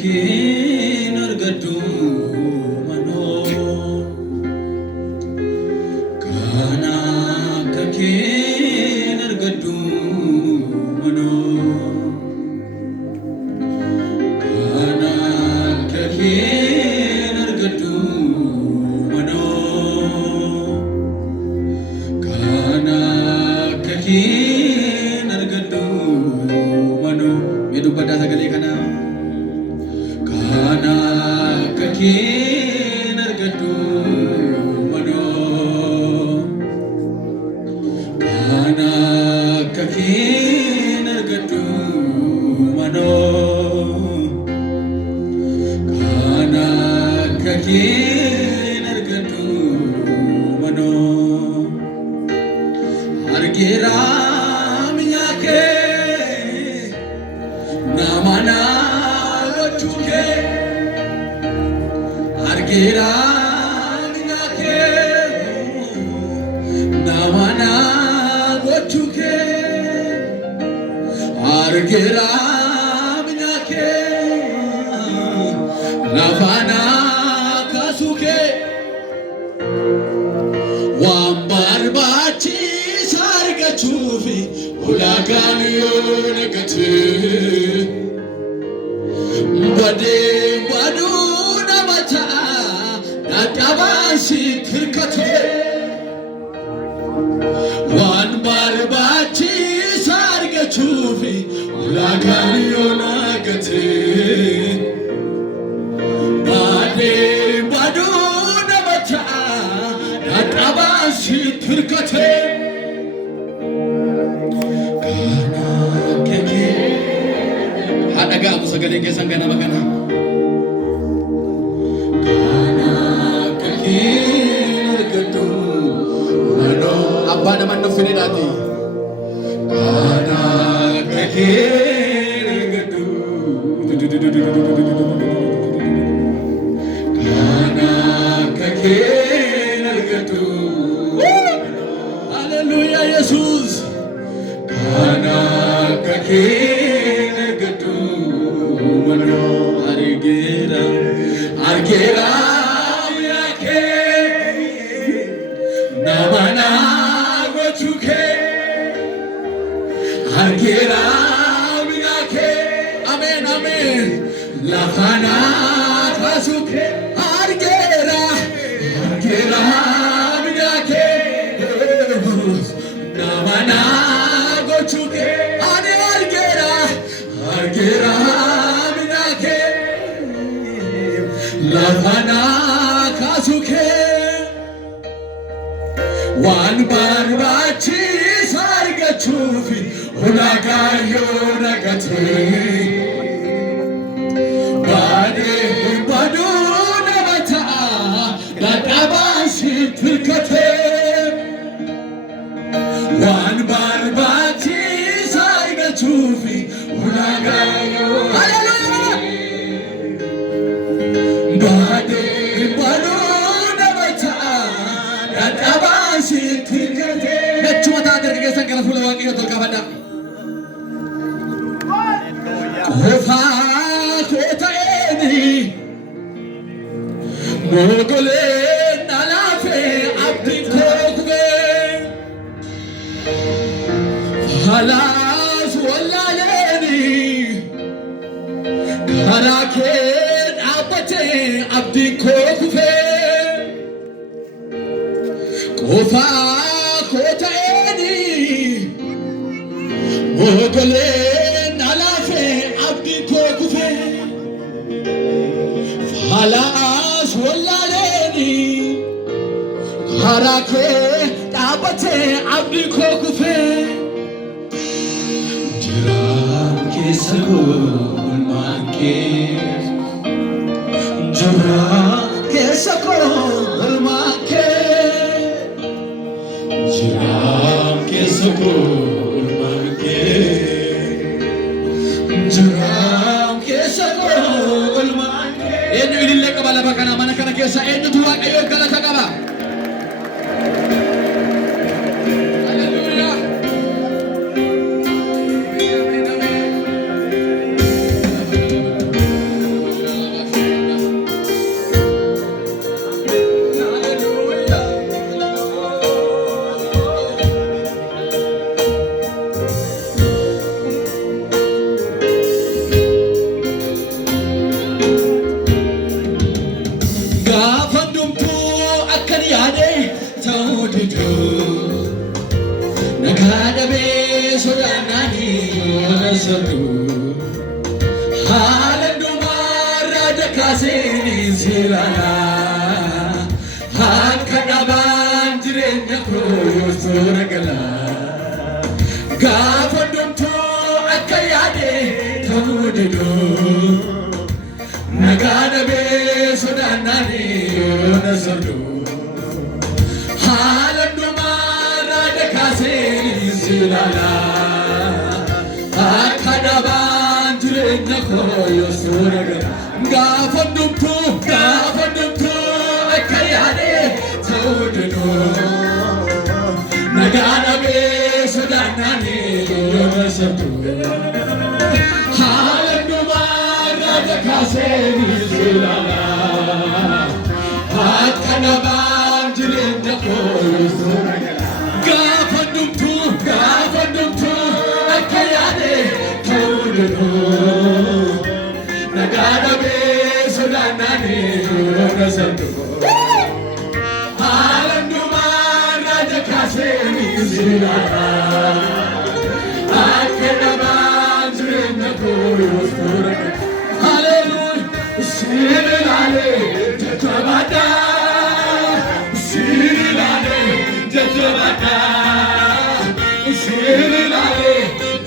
keen argadhu mano kana akka keen argadhu mano kana akka keen argadhu mano kana akka keen argadhu mano yedu pada sagale kana kana akka keen argadhu mano kana akka keen argadhu mano kana akka keen argadhu mano argeera minyake namana gochuke argeera minyake namana gochuke argeera minyake lafana kasuke wambarbachi sargachufi ulagan yonagate bade badu namata natabasi kirkate wambarbachi sargachufi ulagan yonagate bade badu namata natabasi kirkate kana keke hadaga musagale kesan kana makana kana keke argadhu mano abba naman no finidati kana keke argadhu kana keke argadhu hallelujah jesus kana keke argadhu mano argeera argeera yake namana gochuke argeera yake amen amen lafana kasuke argeera argeera yake namana gochuke argeera argeera yake lafana kasuke wan barbachi sargachufi ulagayo nagate bade badu namata natabasi kirkate wan barbachi sargachufi ulagayo hallelujah bade badu namata natabasi kirkate nachuma tader ke sangala fulawani tolkabada kofa kotaeni mogole nalafe abdi kokge halas wallaleni karake abate abdi kokfe kofa kotaeni mogole nalafe abdi kokfe halas wallaleni karake abate abdi kokfe jiram kesako ulmanke jiram kesako ulmanke jiram kesako ulmanke jiram kesako ulmanke enu ilille kabala bakana mana kana kesa enu tuwa kayo kala takaba nasardu halandu marada kasini silana hakana banjirenya ko suragala gafadumtu akayade tamudido nagana be sodanani nasardu halandu marada kasini silana akana banjirenya ko suragala gafadumtu akayade tamudido nagana be sodanani nasardu halandu marada kasini silana hakana banjirenya ko suragala gafadumtu akayade tamudido nagana be sodanani nasardu halandu marada kasini silana hakana banjirenya ko suragala hallelujah silale tetabada silale tetabada silale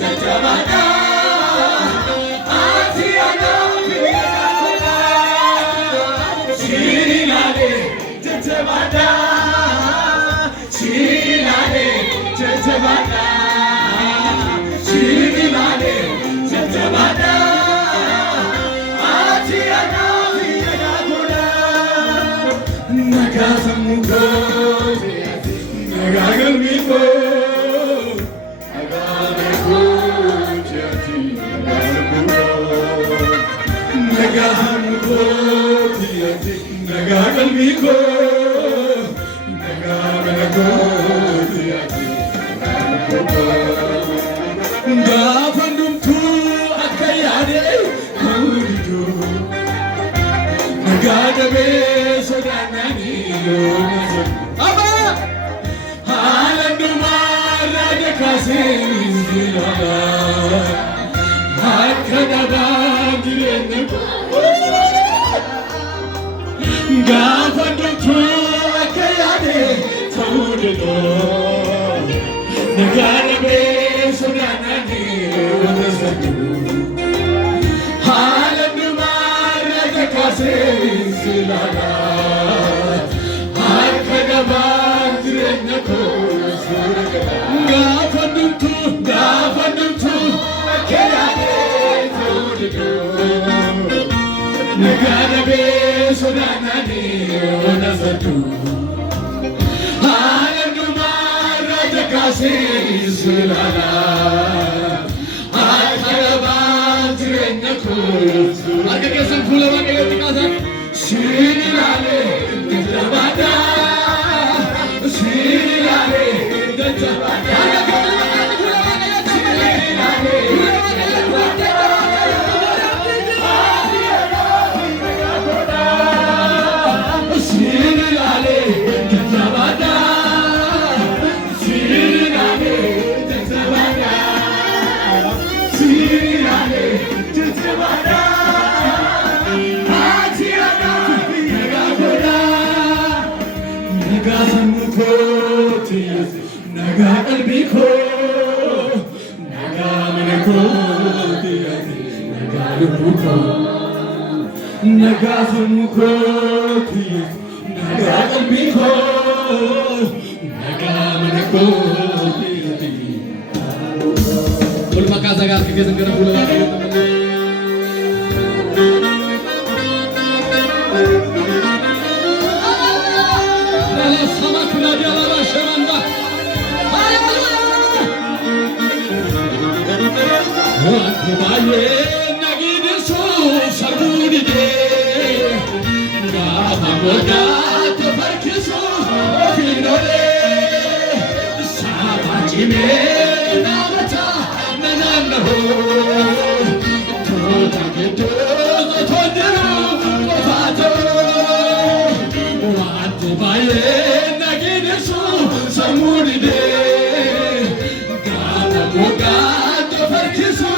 tetabada atiana silale tetabada silale tetabada silale tetabada atiana nagasamuko nagagalmiko agameko jati nagasamuko jati nagagalmiko nagagalmiko jati gafandumtu akayade kuridu nagagabe sodanani aba halandu marada kasini silana hakana banjirenya ko gafandumtu akayade tamudido nagagabe sodanani nasardu halandu marada kasini silana hakana banjirenya ko suragala gafandumtu akayade tamudido nagana be sodanani nasardu halandu marada kasini silana hakana banjirenya ko suragala kesan phulawa ke tikasa silale tetabada silale tetabada nagagalmiko nagamaneko nagaluko nagasamuko nagagalmiko nagamaneko ulma kazaga kesan kana pula Baye nagide so sabudide gahamoda to farkiso finole sabajime namata nananho to tageto tondero kofato wat baye nagide so sabudide gahamoda to farkiso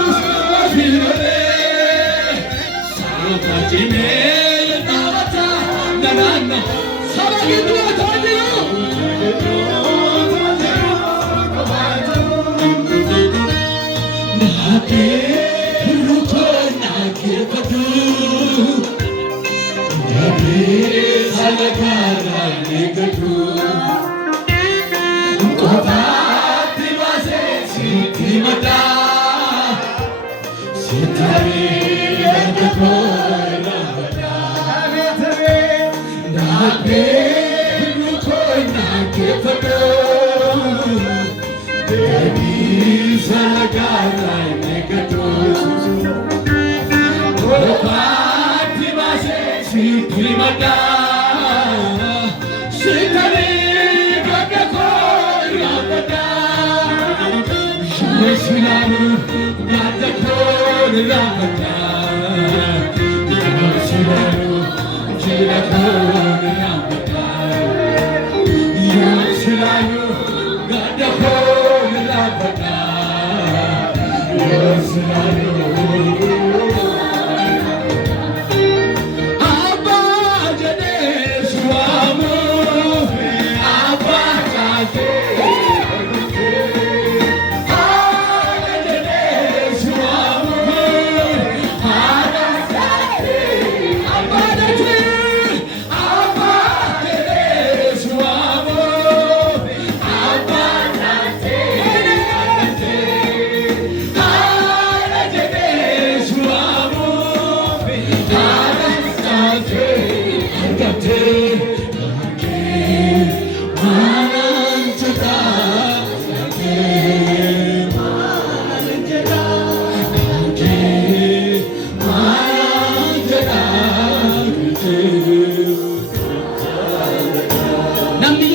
namni